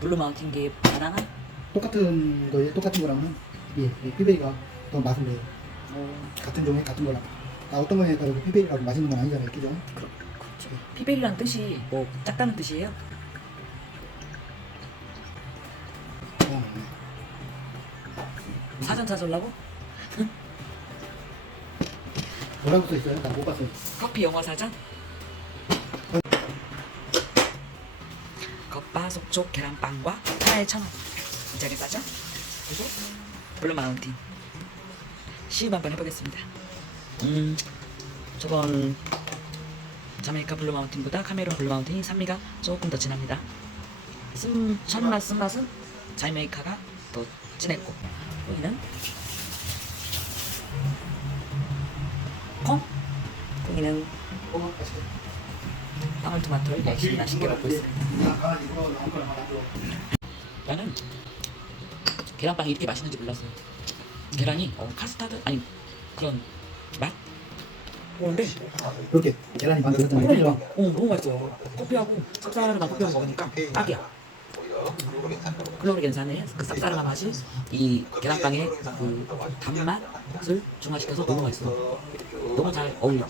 블루 마운틴 게 바나나? 똑같은 거에 똑같은 거랑은 예, 예 피베리가 더 맛을 내요. 어, 같은 종의 같은 거랑. 아, 어떤 거에 따라서 피베리라고 맛있는 건 아니잖아요, 그죠? 그렇죠. 피베리란 뜻이 뭐 작다는 뜻이에요? 아, 사전 찾으려고? 뭐라고 써 있어요? 나 못 봤어요. 커피 영어 사전? 속촉 계란빵과 하나에 천 원. 이자리 싸죠? 그리고 블루 마운틴. 시음 한번 해보겠습니다. 음, 저번 자메이카 블루 마운틴보다 카메론 블루 마운틴이 산미가 조금 더 진합니다. 쓴, 첫맛 쓴맛은 자메이카가 더 진했고 여기는 콩? 여기는 어, 맛있게. 방울토마토를 열심히 맛있게 먹고 있습니다. 나는 계란빵이 이렇게 맛있는지 몰랐어요. 계란이 어, 카스타드 아니 그런 맛? 그런데 이렇게 계란이 반 그러니까 들었잖아요. 어 너무 맛있어. 커피하고 쌉싸름한 커피하고 먹으니까 딱이야. 클로리 겐산의 그 쌉싸름한 맛이 이 계란빵의 그 단맛을 중화시켜서 너무 맛있어. 너무 잘 어울려.